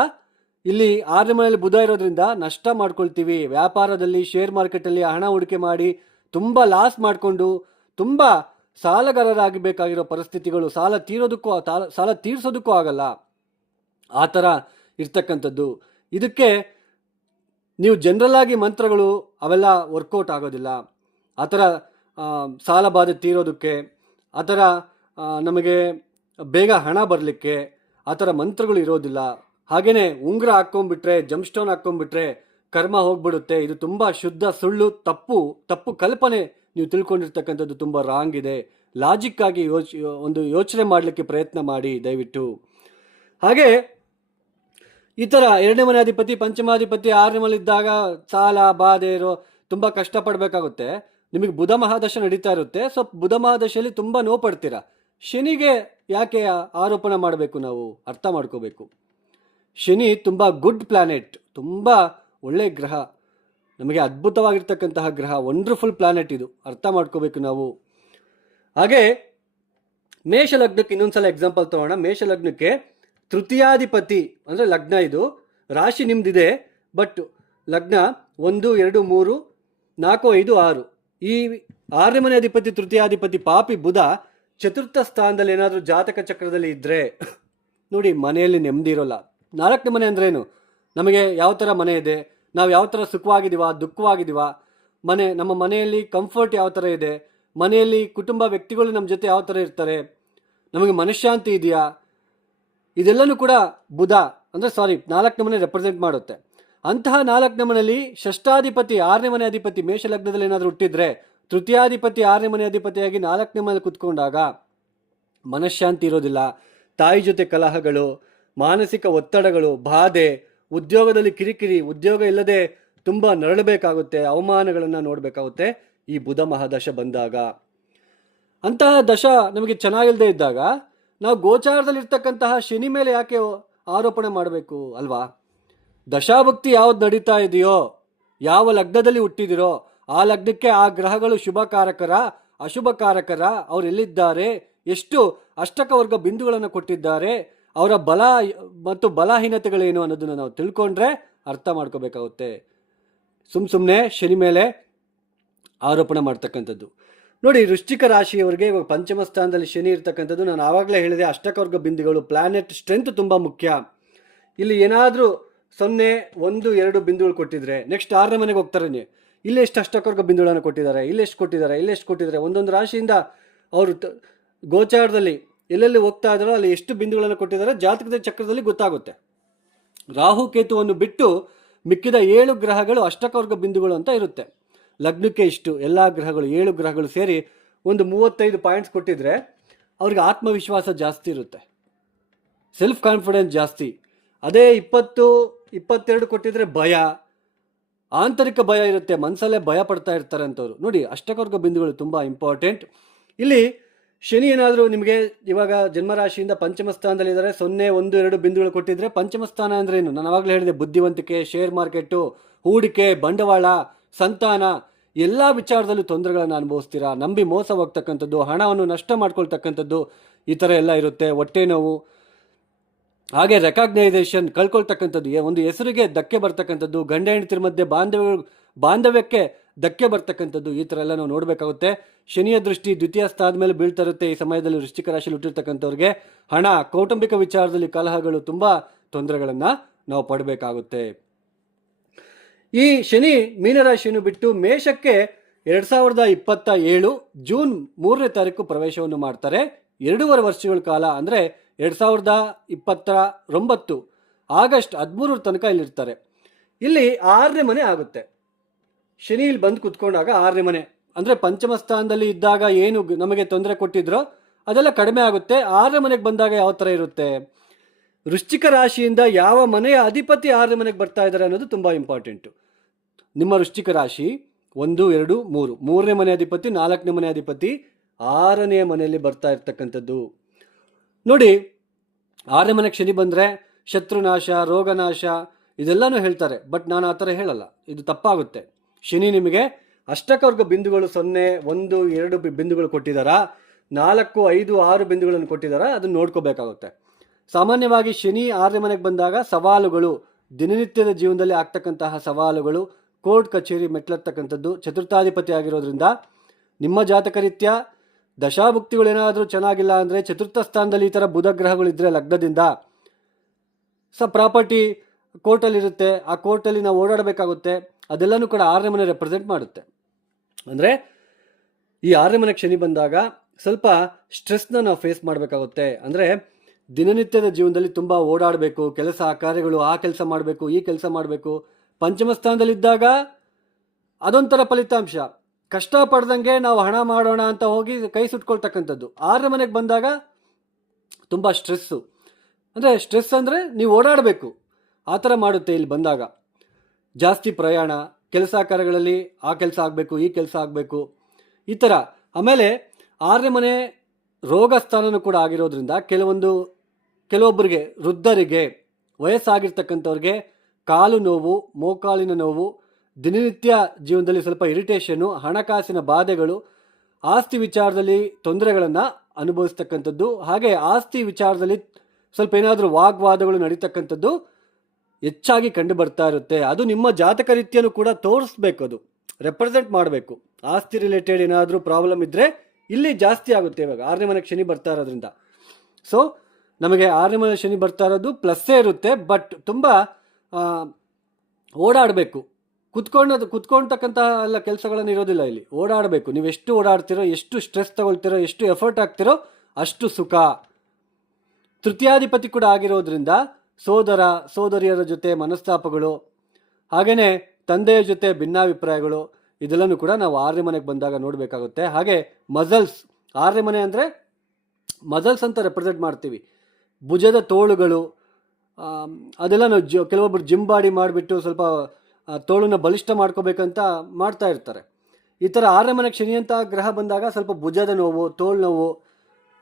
ಇಲ್ಲಿ 6ನೇ ಮನೆಯಲ್ಲಿ ಬುಧ ಇರೋದ್ರಿಂದ ನಷ್ಟ ಮಾಡ್ಕೊಳ್ತೀವಿ. ವ್ಯಾಪಾರದಲ್ಲಿ, ಶೇರ್ ಮಾರ್ಕೆಟಲ್ಲಿ ಹಣ ಹೂಡಿಕೆ ಮಾಡಿ ತುಂಬ ಲಾಸ್ ಮಾಡಿಕೊಂಡು ತುಂಬ ಸಾಲಗಾರರಾಗಿ ಬೇಕಾಗಿರೋ ಪರಿಸ್ಥಿತಿಗಳು, ಸಾಲ ತೀರಿಸೋದಕ್ಕೂ ಆಗಲ್ಲ, ಆ ಥರ ಇರ್ತಕ್ಕಂಥದ್ದು. ಇದಕ್ಕೆ ನೀವು ಜನರಲ್ ಆಗಿ ಮಂತ್ರಗಳು ಅವೆಲ್ಲ ವರ್ಕೌಟ್ ಆಗೋದಿಲ್ಲ. ಆ ಥರ ಸಾಲ ಬಾಧೆ ತೀರೋದಕ್ಕೆ, ಆ ಥರ ನಮಗೆ ಬೇಗ ಹಣ ಬರಲಿಕ್ಕೆ ಆ ಥರ ಮಂತ್ರಗಳು ಇರೋದಿಲ್ಲ. ಹಾಗೆಯೇ ಉಂಗುರ ಹಾಕ್ಕೊಂಡ್ಬಿಟ್ರೆ, ಜಂಪ್ ಸ್ಟೋನ್ ಹಾಕ್ಕೊಂಡ್ಬಿಟ್ರೆ ಕರ್ಮ ಹೋಗ್ಬಿಡುತ್ತೆ. ಇದು ತುಂಬ ಶುದ್ಧ ಸುಳ್ಳು, ತಪ್ಪು ಕಲ್ಪನೆ. ನೀವು ತಿಳ್ಕೊಂಡಿರ್ತಕ್ಕಂಥದ್ದು ತುಂಬ ರಾಂಗ್ ಇದೆ. ಲಾಜಿಕ್ ಆಗಿ ಯೋಚನೆ ಮಾಡಲಿಕ್ಕೆ ಪ್ರಯತ್ನ ಮಾಡಿ ದಯವಿಟ್ಟು. ಹಾಗೆ ಈ ಥರ 2ನೇ ಮನೆ ಅಧಿಪತಿ ಪಂಚಮಾಧಿಪತಿ 6ನೇ ಮನೆಯಲ್ಲಿದ್ದಾಗ ಸಾಲ ಬಾಧೆ ತುಂಬ ಕಷ್ಟಪಡಬೇಕಾಗುತ್ತೆ. ನಿಮಗೆ ಬುಧ ಮಹಾದಶ ನಡೀತಾ ಇರುತ್ತೆ. ಸೊ ಬುಧ ಮಹಾದಶೆಯಲ್ಲಿ ತುಂಬ ನೋವು ಪಡ್ತೀರಾ. ಶನಿಗೆ ಯಾಕೆ ಆರೋಪಣೆ ಮಾಡಬೇಕು? ನಾವು ಅರ್ಥ ಮಾಡ್ಕೋಬೇಕು. ಶನಿ ತುಂಬ ಗುಡ್ ಪ್ಲಾನೆಟ್, ತುಂಬ ಒಳ್ಳೆಯ ಗ್ರಹ, ನಮಗೆ ಅದ್ಭುತವಾಗಿರ್ತಕ್ಕಂತಹ ಗ್ರಹ, ವಂಡರ್ಫುಲ್ ಪ್ಲಾನೆಟ್ ಇದು, ಅರ್ಥ ಮಾಡ್ಕೋಬೇಕು ನಾವು. ಹಾಗೆ ಮೇಷ ಲಗ್ನಕ್ಕೆ ಇನ್ನೊಂದ್ಸಲ ಎಕ್ಸಾಂಪಲ್ ತಗೋಣ. ಮೇಷ ಲಗ್ನಕ್ಕೆ ತೃತೀಯಾಧಿಪತಿ ಅಂದರೆ ಲಗ್ನ, ಇದು ರಾಶಿ ನಿಮ್ದಿದೆ, ಬಟ್ ಲಗ್ನ 1, 2, 3, 4, 5, 6, ಈ 6ನೇ ಮನೆ ಅಧಿಪತಿ ತೃತೀಯಾಧಿಪತಿ ಪಾಪಿ ಬುಧ ಚತುರ್ಥ ಸ್ಥಾನದಲ್ಲಿ ಏನಾದರೂ ಜಾತಕ ಚಕ್ರದಲ್ಲಿ ಇದ್ದರೆ ನೋಡಿ, ಮನೆಯಲ್ಲಿ ನೆಮ್ಮದಿ ಇರೋಲ್ಲ. 4ನೇ ಮನೆ ಅಂದ್ರೇನು? ನಮಗೆ ಯಾವ ಥರ ಮನೆ ಇದೆ, ನಾವು ಯಾವ ಥರ ಸುಖವಾಗಿದ್ದೀವ, ದುಃಖವಾಗಿದ್ದೀವ, ನಮ್ಮ ಮನೆಯಲ್ಲಿ ಕಂಫರ್ಟ್ ಯಾವ ಥರ ಇದೆ, ಮನೆಯಲ್ಲಿ ಕುಟುಂಬ ವ್ಯಕ್ತಿಗಳು ನಮ್ಮ ಜೊತೆ ಯಾವ ಥರ ಇರ್ತಾರೆ, ನಮಗೆ ಮನಃಶಾಂತಿ ಇದೆಯಾ, ಇದೆಲ್ಲನೂ ಕೂಡ ಬುಧ ಅಂದರೆ 4ನೇ ಮನೆ ರೆಪ್ರೆಸೆಂಟ್ ಮಾಡುತ್ತೆ. ಅಂತಹ 4ನೇ ಮನೆಯಲ್ಲಿ ಷಷ್ಠಾಧಿಪತಿ 6ನೇ ಮನೆ ಅಧಿಪತಿ ಮೇಷ ಲಗ್ನದಲ್ಲಿ ಏನಾದರೂ ಹುಟ್ಟಿದ್ರೆ, ತೃತೀಯಾಧಿಪತಿ 6ನೇ ಮನೆ ಅಧಿಪತಿಯಾಗಿ 4ನೇ ಮನೆ ಕುತ್ಕೊಂಡಾಗ ಮನಃಶಾಂತಿ ಇರೋದಿಲ್ಲ, ತಾಯಿ ಜೊತೆ ಕಲಹಗಳು, ಮಾನಸಿಕ ಒತ್ತಡಗಳು, ಬಾಧೆ, ಉದ್ಯೋಗದಲ್ಲಿ ಕಿರಿಕಿರಿ, ಉದ್ಯೋಗ ಇಲ್ಲದೆ ತುಂಬ ನರಳಬೇಕಾಗುತ್ತೆ, ಅವಮಾನಗಳನ್ನು ನೋಡಬೇಕಾಗುತ್ತೆ ಈ ಬುಧ ಮಹಾದಶ ಬಂದಾಗ. ಅಂತಹ ದಶ ನಮಗೆ ಚೆನ್ನಾಗಿಲ್ಲದೆ ಇದ್ದಾಗ ನಾವು ಗೋಚಾರದಲ್ಲಿರ್ತಕ್ಕಂತಹ ಶನಿ ಮೇಲೆ ಯಾಕೆ ಆರೋಪಣೆ ಮಾಡಬೇಕು ಅಲ್ವಾ? ದಶಾಭಕ್ತಿ ಯಾವ್ದು ನಡೀತಾ ಇದೆಯೋ, ಯಾವ ಲಗ್ನದಲ್ಲಿ ಹುಟ್ಟಿದಿರೋ ಆ ಲಗ್ನಕ್ಕೆ ಆ ಗ್ರಹಗಳು ಶುಭಕಾರಕರ ಅಶುಭಕಾರಕರ, ಅವ್ರು ಎಲ್ಲಿದ್ದಾರೆ, ಎಷ್ಟು ಅಷ್ಟಕವರ್ಗ ಬಿಂದುಗಳನ್ನು ಕೊಟ್ಟಿದ್ದಾರೆ, ಅವರ ಬಲ ಮತ್ತು ಬಲಹೀನತೆಗಳೇನು ಅನ್ನೋದನ್ನು ನಾವು ತಿಳ್ಕೊಂಡ್ರೆ ಅರ್ಥ ಮಾಡ್ಕೋಬೇಕಾಗುತ್ತೆ. ಸುಮ್ಮನೆ ಶನಿ ಮೇಲೆ ಆರೋಪಣೆ ಮಾಡ್ತಕ್ಕಂಥದ್ದು. ನೋಡಿ, ವೃಶ್ಚಿಕ ರಾಶಿಯವರಿಗೆ ಇವಾಗ ಪಂಚಮ ಸ್ಥಾನದಲ್ಲಿ ಶನಿ ಇರ್ತಕ್ಕಂಥದ್ದು, ನಾನು ಆವಾಗಲೇ ಹೇಳಿದೆ, ಅಷ್ಟಕವರ್ಗ ಬಿಂದುಗಳು, ಪ್ಲಾನೆಟ್ ಸ್ಟ್ರೆಂತ್ ತುಂಬ ಮುಖ್ಯ. ಇಲ್ಲಿ ಏನಾದರೂ 0, 1, 2 ಬಿಂದುಗಳು ಕೊಟ್ಟಿದ್ರೆ ನೆಕ್ಸ್ಟ್ 6ನೇ ಮನೆಗೆ ಹೋಗ್ತಾರೆ. ಇಲ್ಲಿ ಎಷ್ಟು ಅಷ್ಟಕವರ್ಗ ಬಿಂದುಗಳನ್ನು ಕೊಟ್ಟಿದ್ದಾರೆ, ಇಲ್ಲೆಷ್ಟು ಕೊಟ್ಟಿದ್ದಾರೆ, ಒಂದೊಂದು ರಾಶಿಯಿಂದ ಅವರು ಗೋಚಾರದಲ್ಲಿ ಎಲ್ಲೆಲ್ಲಿ ಹೋಗ್ತಾ ಇದ್ದಾರೋ ಅಲ್ಲಿ ಎಷ್ಟು ಬಿಂದುಗಳನ್ನು ಕೊಟ್ಟಿದ್ದಾರೆ ಜಾತಕದ ಚಕ್ರದಲ್ಲಿ ಗೊತ್ತಾಗುತ್ತೆ. ರಾಹು ಕೇತುವನ್ನು ಬಿಟ್ಟು ಮಿಕ್ಕಿದ 7 ಗ್ರಹಗಳು ಅಷ್ಟಕವರ್ಗ ಬಿಂದುಗಳು ಅಂತ ಇರುತ್ತೆ. ಲಗ್ನಕ್ಕೆ ಇಷ್ಟು ಎಲ್ಲ ಗ್ರಹಗಳು 7 ಗ್ರಹಗಳು ಸೇರಿ ಒಂದು 35 ಪಾಯಿಂಟ್ಸ್ ಕೊಟ್ಟಿದ್ರೆ ಅವ್ರಿಗೆ ಆತ್ಮವಿಶ್ವಾಸ ಜಾಸ್ತಿ ಇರುತ್ತೆ, ಸೆಲ್ಫ್ ಕಾನ್ಫಿಡೆನ್ಸ್ ಜಾಸ್ತಿ. ಅದೇ 20, 22 ಕೊಟ್ಟಿದ್ರೆ ಭಯ, ಆಂತರಿಕ ಭಯ ಇರುತ್ತೆ, ಮನಸ್ಸಲ್ಲೇ ಭಯ ಪಡ್ತಾ ಇರ್ತಾರೆ ಅಂತವ್ರು. ನೋಡಿ, ಅಷ್ಟಕವರ್ಗ ಬಿಂದುಗಳು ತುಂಬ ಇಂಪಾರ್ಟೆಂಟ್. ಇಲ್ಲಿ ಶನಿ ಏನಾದರೂ ನಿಮಗೆ ಇವಾಗ ಜನ್ಮರಾಶಿಯಿಂದ ಪಂಚಮ ಸ್ಥಾನದಲ್ಲಿ ಇದ್ದಾರೆ, 0, 1, 2 ಬಿಂದುಗಳು ಕೊಟ್ಟಿದ್ರೆ ಪಂಚಮ ಸ್ಥಾನ ಅಂದ್ರೆ ಏನು? ನಾನು ಆವಾಗಲೇ ಹೇಳಿದೆ, ಬುದ್ಧಿವಂತಿಕೆ, ಶೇರ್ ಮಾರ್ಕೆಟು, ಹೂಡಿಕೆ, ಬಂಡವಾಳ, ಸಂತಾನ, ಎಲ್ಲ ವಿಚಾರದಲ್ಲೂ ತೊಂದರೆಗಳನ್ನು ಅನುಭವಿಸ್ತೀರಾ, ನಂಬಿ ಮೋಸ ಹೋಗ್ತಕ್ಕಂಥದ್ದು, ಹಣವನ್ನು ನಷ್ಟ ಮಾಡ್ಕೊಳ್ತಕ್ಕಂಥದ್ದು, ಈ ಥರ ಎಲ್ಲ ಇರುತ್ತೆ. ಹೊಟ್ಟೆ ನೋವು, ಹಾಗೆ ರೆಕಾಗ್ನೈಸೇಷನ್ ಕಳ್ಕೊಳ್ತಕ್ಕಂಥದ್ದು, ಒಂದು ಹೆಸರಿಗೆ ಧಕ್ಕೆ ಬರ್ತಕ್ಕಂಥದ್ದು, ಗಂಡ ಹೆಂಡತಿರ ಮಧ್ಯೆ ಬಾಂಧವ್ಯಕ್ಕೆ ಧಕ್ಕೆ ಬರ್ತಕ್ಕಂಥದ್ದು, ಈ ಥರ ಎಲ್ಲ ನಾವು ನೋಡಬೇಕಾಗುತ್ತೆ. ಶನಿಯ ದೃಷ್ಟಿ ದ್ವಿತೀಯ ಸ್ಥಾನದ ಮೇಲೆ ಬೀಳ್ತಾ ಇರುತ್ತೆ. ಈ ಸಮಯದಲ್ಲಿ ವೃಶ್ಚಿಕ ರಾಶಿಯಲ್ಲಿ ಹುಟ್ಟಿರ್ತಕ್ಕಂಥವ್ರಿಗೆ ಹಣ, ಕೌಟುಂಬಿಕ ವಿಚಾರದಲ್ಲಿ ಕಲಹಗಳು, ತುಂಬ ತೊಂದರೆಗಳನ್ನು ನಾವು ಪಡಬೇಕಾಗುತ್ತೆ. ಈ ಶನಿ ಮೀನರಾಶಿಯನ್ನು ಬಿಟ್ಟು ಮೇಷಕ್ಕೆ 2027 ಜೂನ್ 3ನೇ ತಾರೀಕು ಪ್ರವೇಶವನ್ನು ಮಾಡ್ತಾರೆ. 2.5 ವರ್ಷಗಳ ಕಾಲ, ಅಂದರೆ 2029 ಆಗಸ್ಟ್ 13 ತನಕ ಇಲ್ಲಿರ್ತಾರೆ. ಇಲ್ಲಿ 6ನೇ ಮನೆ ಆಗುತ್ತೆ. ಶನಿ ಇಲ್ಲಿ ಬಂದು ಕುತ್ಕೊಂಡಾಗ 6ನೇ ಮನೆ ಅಂದರೆ ಪಂಚಮ ಸ್ಥಾನದಲ್ಲಿ ಇದ್ದಾಗ ಏನು ನಮಗೆ ತೊಂದರೆ ಕೊಟ್ಟಿದ್ರೋ ಅದೆಲ್ಲ ಕಡಿಮೆ ಆಗುತ್ತೆ. 6ನೇ ಮನೆಗೆ ಬಂದಾಗ ಯಾವ ಥರ ಇರುತ್ತೆ? ವೃಶ್ಚಿಕ ರಾಶಿಯಿಂದ ಯಾವ ಮನೆಯ ಅಧಿಪತಿ 6ನೇ ಮನೆಗೆ ಬರ್ತಾ ಇದ್ದಾರೆ ಅನ್ನೋದು ತುಂಬ ಇಂಪಾರ್ಟೆಂಟು. ನಿಮ್ಮ ವೃಶ್ಚಿಕ ರಾಶಿ 1, 2, 3, 3ನೇ ಮನೆ ಅಧಿಪತಿ, 4ನೇ ಮನೆ ಅಧಿಪತಿ 6ನೇ ಮನೆಯಲ್ಲಿ ಬರ್ತಾ ಇರ್ತಕ್ಕಂಥದ್ದು. ನೋಡಿ, 6ನೇ ಮನೆಗೆ ಶನಿ ಬಂದರೆ ಶತ್ರುನಾಶ, ರೋಗನಾಶ ಇದೆಲ್ಲನೂ ಹೇಳ್ತಾರೆ. ಬಟ್ ನಾನು ಆ ಥರ ಹೇಳಲ್ಲ, ಇದು ತಪ್ಪಾಗುತ್ತೆ. ಶನಿ ನಿಮಗೆ ಅಷ್ಟಕವರ್ಗ ಬಿಂದುಗಳು 0, 1, 2 ಬಿಂದುಗಳು ಕೊಟ್ಟಿದ್ದಾರಾ, 4, 5, 6 ಬಿಂದುಗಳನ್ನು ಕೊಟ್ಟಿದ್ದಾರಾ, ಅದನ್ನು ನೋಡ್ಕೋಬೇಕಾಗುತ್ತೆ. ಸಾಮಾನ್ಯವಾಗಿ ಶನಿ 6ನೇ ಮನೆಗೆ ಬಂದಾಗ ಸವಾಲುಗಳು, ದಿನನಿತ್ಯದ ಜೀವನದಲ್ಲಿ ಆಗ್ತಕ್ಕಂತಹ ಸವಾಲುಗಳು, ಕೋರ್ಟ್ ಕಚೇರಿ ಮೆಟ್ಲರ್ತಕ್ಕಂಥದ್ದು, ಚತುರ್ಥಾಧಿಪತಿ ಆಗಿರೋದ್ರಿಂದ ನಿಮ್ಮ ಜಾತಕ ರೀತ್ಯ ದಶಾಭುಕ್ತಿಗಳೇನಾದರೂ ಚೆನ್ನಾಗಿಲ್ಲ ಅಂದರೆ, ಚತುರ್ಥ ಸ್ಥಾನದಲ್ಲಿ ಈ ಥರ ಬುಧ ಗ್ರಹಗಳಿದ್ದರೆ ಲಗ್ನದಿಂದ ಪ್ರಾಪರ್ಟಿ ಕೋರ್ಟಲ್ಲಿರುತ್ತೆ, ಆ ಕೋರ್ಟಲ್ಲಿ ನಾವು ಓಡಾಡಬೇಕಾಗುತ್ತೆ. ಅದೆಲ್ಲನೂ ಕೂಡ 6ನೇ ಮನೆ ರೆಪ್ರೆಸೆಂಟ್ ಮಾಡುತ್ತೆ. ಅಂದರೆ ಈ 6ನೇ ಮನೆಗೆ ಶನಿ ಬಂದಾಗ ಸ್ವಲ್ಪ ಸ್ಟ್ರೆಸ್ನ ನಾವು ಫೇಸ್ ಮಾಡಬೇಕಾಗುತ್ತೆ. ಅಂದರೆ ದಿನನಿತ್ಯದ ಜೀವನದಲ್ಲಿ ತುಂಬ ಓಡಾಡಬೇಕು, ಕೆಲಸ ಕಾರ್ಯಗಳು, ಆ ಕೆಲಸ ಮಾಡಬೇಕು, ಈ ಕೆಲಸ ಮಾಡಬೇಕು. ಪಂಚಮ ಸ್ಥಾನದಲ್ಲಿದ್ದಾಗ ಅದೊಂಥರ ಫಲಿತಾಂಶ, ಕಷ್ಟಪಡ್ದಂಗೆ ನಾವು ಹಣ ಮಾಡೋಣ ಅಂತ ಹೋಗಿ ಕೈ ಸುಟ್ಕೊಳ್ತಕ್ಕಂಥದ್ದು. 6ನೇ ಮನೆಗೆ ಬಂದಾಗ ತುಂಬ ಸ್ಟ್ರೆಸ್ಸು, ಅಂದರೆ ಸ್ಟ್ರೆಸ್ ಅಂದರೆ ನೀವು ಓಡಾಡಬೇಕು, ಆ ಥರ ಮಾಡುತ್ತೆ. ಇಲ್ಲಿ ಬಂದಾಗ ಜಾಸ್ತಿ ಪ್ರಯಾಣ, ಕೆಲಸ ಕಾರ್ಯಗಳಲ್ಲಿ ಆ ಕೆಲಸ ಆಗಬೇಕು, ಈ ಕೆಲಸ ಆಗಬೇಕು, ಈ ಥರ. ಆಮೇಲೆ 6ನೇ ಮನೆ ರೋಗ ಸ್ಥಾನನೂ ಕೂಡ ಆಗಿರೋದ್ರಿಂದ ಕೆಲವೊಬ್ಬರಿಗೆ, ವೃದ್ಧರಿಗೆ, ವಯಸ್ಸಾಗಿರ್ತಕ್ಕಂಥವ್ರಿಗೆ ಕಾಲು ನೋವು, ಮೋಕಾಲಿನ ನೋವು, ದಿನನಿತ್ಯ ಜೀವನದಲ್ಲಿ ಸ್ವಲ್ಪ ಇರಿಟೇಷನ್ನು, ಹಣಕಾಸಿನ ಬಾಧೆಗಳು, ಆಸ್ತಿ ವಿಚಾರದಲ್ಲಿ ತೊಂದರೆಗಳನ್ನು ಅನುಭವಿಸ್ತಕ್ಕಂಥದ್ದು, ಹಾಗೆ ಆಸ್ತಿ ವಿಚಾರದಲ್ಲಿ ಸ್ವಲ್ಪ ಏನಾದರೂ ವಾಗ್ವಾದಗಳು ನಡೀತಕ್ಕಂಥದ್ದು ಹೆಚ್ಚಾಗಿ ಕಂಡು ಬರ್ತಾ ಇರುತ್ತೆ. ಅದು ನಿಮ್ಮ ಜಾತಕ ರೀತಿಯನ್ನು ಕೂಡ ತೋರಿಸ್ಬೇಕು, ಅದು ರೆಪ್ರೆಸೆಂಟ್ ಮಾಡಬೇಕು. ಆಸ್ತಿ ರಿಲೇಟೆಡ್ ಏನಾದರೂ ಪ್ರಾಬ್ಲಮ್ ಇದ್ದರೆ ಇಲ್ಲಿ ಜಾಸ್ತಿ ಆಗುತ್ತೆ. ಇವಾಗ 6ನೇ ಮನೆಗೆ ಶನಿ ಬರ್ತಾ ಇರೋದ್ರಿಂದ, ಸೊ ನಮಗೆ 6ನೇ ಮನೆ ಶನಿ ಬರ್ತಾ ಇರೋದು ಪ್ಲಸ್ಸೇ ಇರುತ್ತೆ. ಬಟ್ ತುಂಬ ಓಡಾಡಬೇಕು. ಕುತ್ಕೊಳ್ತಕ್ಕಂಥ ಎಲ್ಲ ಕೆಲಸಗಳನ್ನು ಇರೋದಿಲ್ಲ ಇಲ್ಲಿ. ಓಡಾಡಬೇಕು. ನೀವು ಎಷ್ಟು ಓಡಾಡ್ತಿರೋ, ಎಷ್ಟು ಸ್ಟ್ರೆಸ್ ತಗೊಳ್ತಿರೋ, ಎಷ್ಟು ಎಫರ್ಟ್ ಹಾಕ್ತಿರೋ ಅಷ್ಟು ಸುಖ. ತೃತೀಯಾಧಿಪತಿ ಕೂಡ ಆಗಿರೋದ್ರಿಂದ ಸೋದರಿಯರ ಜೊತೆ ಮನಸ್ತಾಪಗಳು, ಹಾಗೆಯೇ ತಂದೆಯ ಜೊತೆ ಭಿನ್ನಾಭಿಪ್ರಾಯಗಳು, ಇದೆಲ್ಲನೂ ಕೂಡ ನಾವು 6ನೇ ಮನೆಗೆ ಬಂದಾಗ ನೋಡಬೇಕಾಗುತ್ತೆ. ಹಾಗೆ ಮಸಲ್ಸ್, 6ನೇ ಮನೆ ಅಂದರೆ ಮಸಲ್ಸ್ ಅಂತ ರೆಪ್ರೆಸೆಂಟ್ ಮಾಡ್ತೀವಿ. ಭುಜದ ತೋಳುಗಳು, ಅದೆಲ್ಲ ನಾವು ಕೆಲವೊಬ್ಬರು ಜಿಮ್ ಬಾಡಿ ಮಾಡಿಬಿಟ್ಟು ಸ್ವಲ್ಪ ತೋಳನ್ನ ಬಲಿಷ್ಠ ಮಾಡ್ಕೋಬೇಕಂತ ಮಾಡ್ತಾ ಇರ್ತಾರೆ. ಈ ಥರ 6ನೇ ಮನೆಗೆ ಶನಿ ಅಂತ ಗ್ರಹ ಬಂದಾಗ ಸ್ವಲ್ಪ ಭುಜದ ನೋವು, ತೋಳು ನೋವು,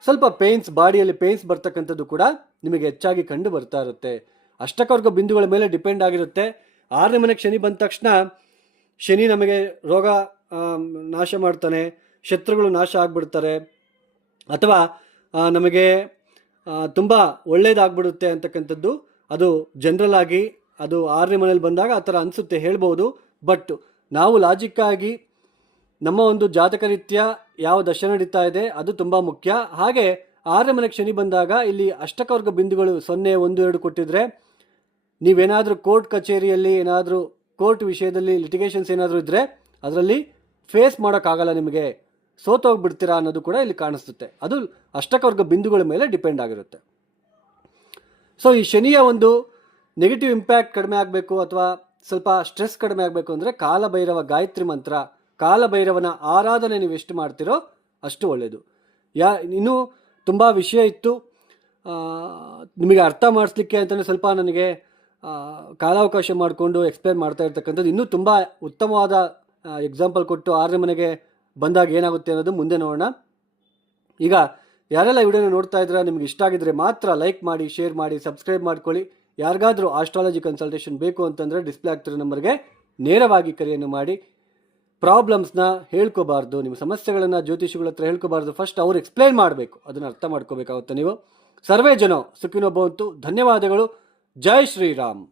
ಸ್ವಲ್ಪ ಪೇನ್ಸ್, ಬಾಡಿಯಲ್ಲಿ ಪೇನ್ಸ್ ಬರ್ತಕ್ಕಂಥದ್ದು ಕೂಡ ನಿಮಗೆ ಹೆಚ್ಚಾಗಿ ಕಂಡು ಬರ್ತಾ ಇರುತ್ತೆ. ಅಷ್ಟಕವರ್ಗ ಬಿಂದುಗಳ ಮೇಲೆ ಡಿಪೆಂಡ್ ಆಗಿರುತ್ತೆ. 6ನೇ ಮನೆಗೆ ಶನಿ ಬಂದ ತಕ್ಷಣ ಶನಿ ನಮಗೆ ರೋಗ ನಾಶ ಮಾಡ್ತಾನೆ, ಶತ್ರುಗಳು ನಾಶ ಆಗಿಬಿಡ್ತಾರೆ, ಅಥವಾ ನಮಗೆ ತುಂಬ ಒಳ್ಳೇದಾಗ್ಬಿಡುತ್ತೆ ಅಂತಕ್ಕಂಥದ್ದು ಅದು ಜನರಲ್ ಆಗಿ ಅದು 6ನೇ ಮನೇಲಿ ಬಂದಾಗ ಆ ಥರ ಅನಿಸುತ್ತೆ, ಹೇಳ್ಬೋದು. ಬಟ್ ನಾವು ಲಾಜಿಕ್ಕಾಗಿ ನಮ್ಮ ಒಂದು ಜಾತಕ ರೀತ್ಯ ಯಾವ ದಶ ನಡೀತಾ ಇದೆ ಅದು ತುಂಬ ಮುಖ್ಯ. ಹಾಗೆ 6ನೇ ಮನೆಗೆ ಶನಿ ಬಂದಾಗ ಇಲ್ಲಿ ಅಷ್ಟಕವರ್ಗ ಬಿಂದುಗಳು 0, 1, 2 ಕೊಟ್ಟಿದ್ರೆ, ನೀವೇನಾದರೂ ಕೋರ್ಟ್ ಕಚೇರಿಯಲ್ಲಿ ಏನಾದರೂ ಕೋರ್ಟ್ ವಿಷಯದಲ್ಲಿ ಲಿಟಿಗೇಷನ್ಸ್ ಏನಾದರೂ ಇದ್ದರೆ ಅದರಲ್ಲಿ ಫೇಸ್ ಮಾಡೋಕ್ಕಾಗಲ್ಲ, ನಿಮಗೆ ಸೋತೋಗ್ಬಿಡ್ತೀರಾ ಅನ್ನೋದು ಕೂಡ ಇಲ್ಲಿ ಕಾಣಿಸುತ್ತೆ. ಅದು ಅಷ್ಟಕವರ್ಗ ಬಿಂದುಗಳ ಮೇಲೆ ಡಿಪೆಂಡ್ ಆಗಿರುತ್ತೆ. ಸೊ ಈ ಶನಿಯ ಒಂದು ನೆಗೆಟಿವ್ ಇಂಪ್ಯಾಕ್ಟ್ ಕಡಿಮೆ ಆಗಬೇಕು ಅಥವಾ ಸ್ವಲ್ಪ ಸ್ಟ್ರೆಸ್ ಕಡಿಮೆ ಆಗಬೇಕು ಅಂದರೆ ಕಾಲಭೈರವ ಗಾಯತ್ರಿ ಮಂತ್ರ, ಕಾಲಭೈರವನ ಆರಾಧನೆ ನೀವು ಎಷ್ಟು ಮಾಡ್ತೀರೋ ಅಷ್ಟು ಒಳ್ಳೆಯದು. ಇನ್ನೂ ತುಂಬ ವಿಷಯ ಇತ್ತು ನಿಮಗೆ ಅರ್ಥ ಮಾಡಿಸ್ಲಿಕ್ಕೆ ಅಂತಲೇ ಸ್ವಲ್ಪ ನನಗೆ ಕಾಲಾವಕಾಶ ಮಾಡಿಕೊಂಡು ಎಕ್ಸ್ಪ್ಲೇನ್ ಮಾಡ್ತಾ ಇರ್ತಕ್ಕಂಥದ್ದು. ಇನ್ನೂ ತುಂಬ ಉತ್ತಮವಾದ ಎಕ್ಸಾಂಪಲ್ ಕೊಟ್ಟು 6ನೇ ಮನೆಗೆ ಬಂದಾಗ ಏನಾಗುತ್ತೆ ಅನ್ನೋದು ಮುಂದೆ ನೋಡೋಣ. ಈಗ ಯಾರೆಲ್ಲ ವಿಡಿಯೋನ ನೋಡ್ತಾ ಇದ್ದೀರಾ, ನಿಮ್ಗೆ ಇಷ್ಟ ಆಗಿದ್ರೆ ಮಾತ್ರ ಲೈಕ್ ಮಾಡಿ, ಶೇರ್ ಮಾಡಿ, ಸಬ್ಸ್ಕ್ರೈಬ್ ಮಾಡ್ಕೊಳ್ಳಿ. ಯಾರಿಗಾದರೂ ಆಸ್ಟ್ರಾಲಜಿ ಕನ್ಸಲ್ಟೇಷನ್ ಬೇಕು ಅಂತಂದರೆ ಡಿಸ್ಪ್ಲೇ ಆಗ್ತಿರೋ ನಂಬರ್ಗೆ ನೇರವಾಗಿ ಕರೆಯನ್ನು ಮಾಡಿ. ಪ್ರಾಬ್ಲಮ್ಸ್ನ ಹೇಳ್ಕೋಬಾರ್ದು, ನಿಮ್ಮ ಸಮಸ್ಯೆಗಳನ್ನು ಜ್ಯೋತಿಷಿಗಳ ಹತ್ರ ಹೇಳ್ಕೋಬಾರ್ದು. ಫಸ್ಟ್ ಅವ್ರು ಎಕ್ಸ್ಪ್ಲೇನ್ ಮಾಡಬೇಕು, ಅದನ್ನು ಅರ್ಥ ಮಾಡ್ಕೋಬೇಕಾಗುತ್ತೆ ನೀವು. ಸರ್ವೇ ಜನ ಸುಖಿನೋ ಭವಂತು. ಧನ್ಯವಾದಗಳು. ಜೈ ಶ್ರೀರಾಮ್.